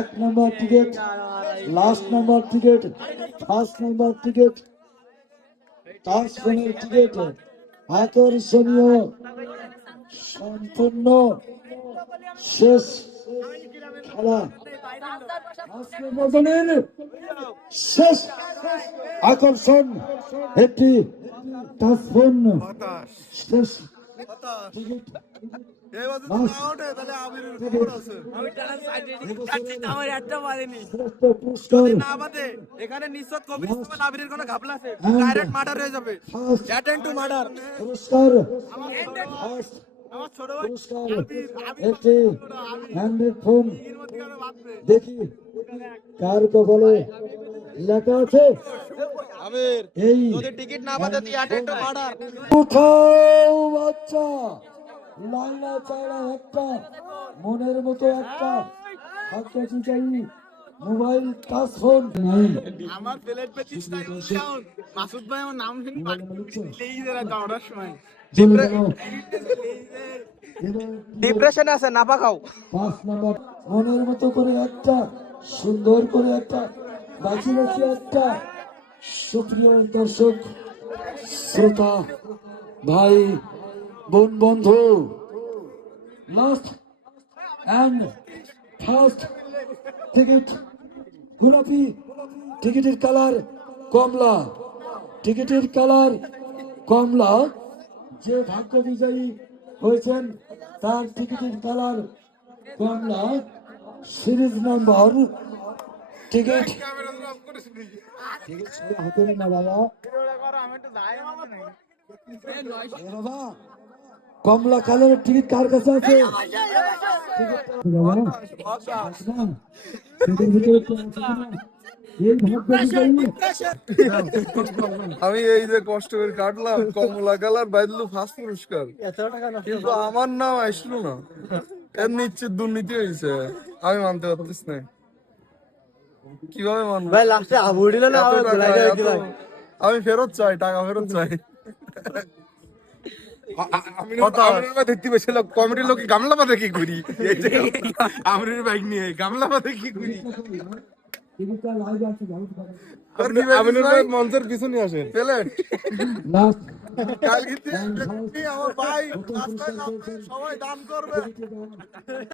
এক number ticket, last number ticket, first number ticket, তাসফোনের ticket আকর্ষণীয় সম্পূর্ণ শেষ খেলা আজকের মতনের শেষ আকর্ষণ একটি তাসফোন শেষ টিকিট এখানে নিশ্চয় কবি আবিরের কোনো ঘাপলা আছে, ডাইরেক্ট মার্ডার হয়ে যাবে, অ্যাটেন্ড টু মার্ডার। পুরস্কার পুরস্কার একটি হ্যান্ডেড ফোন। দেখি কার কপালে লেখা আছে এই টিকিট না পাতে তুই অ্যাটেন্ড টু মার্ডার। উঠাও বাচ্চা, লাইনা চাইনা একটা মনের মতো একটা হাতে চাই মোবাইল টাচ ফোন নাই। আমার প্লেট পে 30 টাকা ডিসকাউন্ট। মাসুদ ভাই আমার নাম শুনি লেই দেরা দাওড়ার সময় ডিপ্রেশনে আছে, নাপা খাও। 5 নম্বর মনের মতো করে একটা সুন্দর করে একটা বাজি বাজি একটা। সুপ্রিয় দর্শক শ্রোতা ভাই বোন বন্ধু, লাস্ট অ্যান্ড ফার্স্ট টিকিট গোলাপি, টিকিটের কালার কমলা, টিকিটের কালার কমলা। যে ভাগ্য বিজয়ী হয়েছেন তার টিকিটের কালার কমলা, সিরিজ নাম্বার টিকিট হাতে না বাবা, বাবা কমলা কালারের টিকিট কার কাছে আছে? আমি এই যে কষ্ট করে কাটলাম, কমলা কালার বাইদলু ফার্স্ট পুরস্কার, কিন্তু আমার নাম আসলো না। এর নিশ্চিত দুর্নীতি হয়েছে, আমি মানতে পারতেছি না। কিভাবে মানবো? আমি ফেরত চাই, টাকা ফেরত চাই। কমিটির লোক গামলা পাতে কি করি, আমার বাইক নিয়ে গামলা পাতে কি করি, মঞ্চের পিছনে আসেন প্লেট কালকে আমার ভাই সবাই দান করবে।